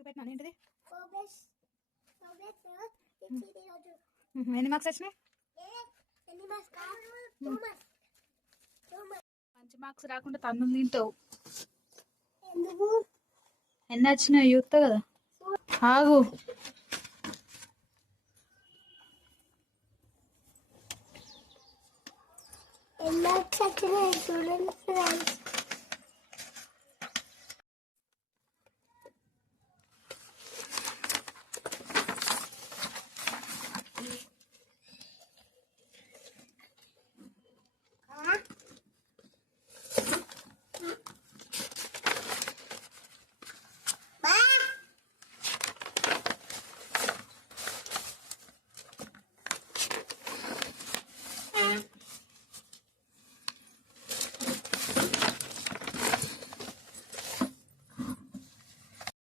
చూపెట్టినా ఏంటిది ఎన్ని మార్క్స్ వచ్చినాయి మంచి మార్క్స్ రాకుండా తన్నులు తింటావు ఎన్ని వచ్చినాయి చూస్తావు కదా ఆగు చూడండి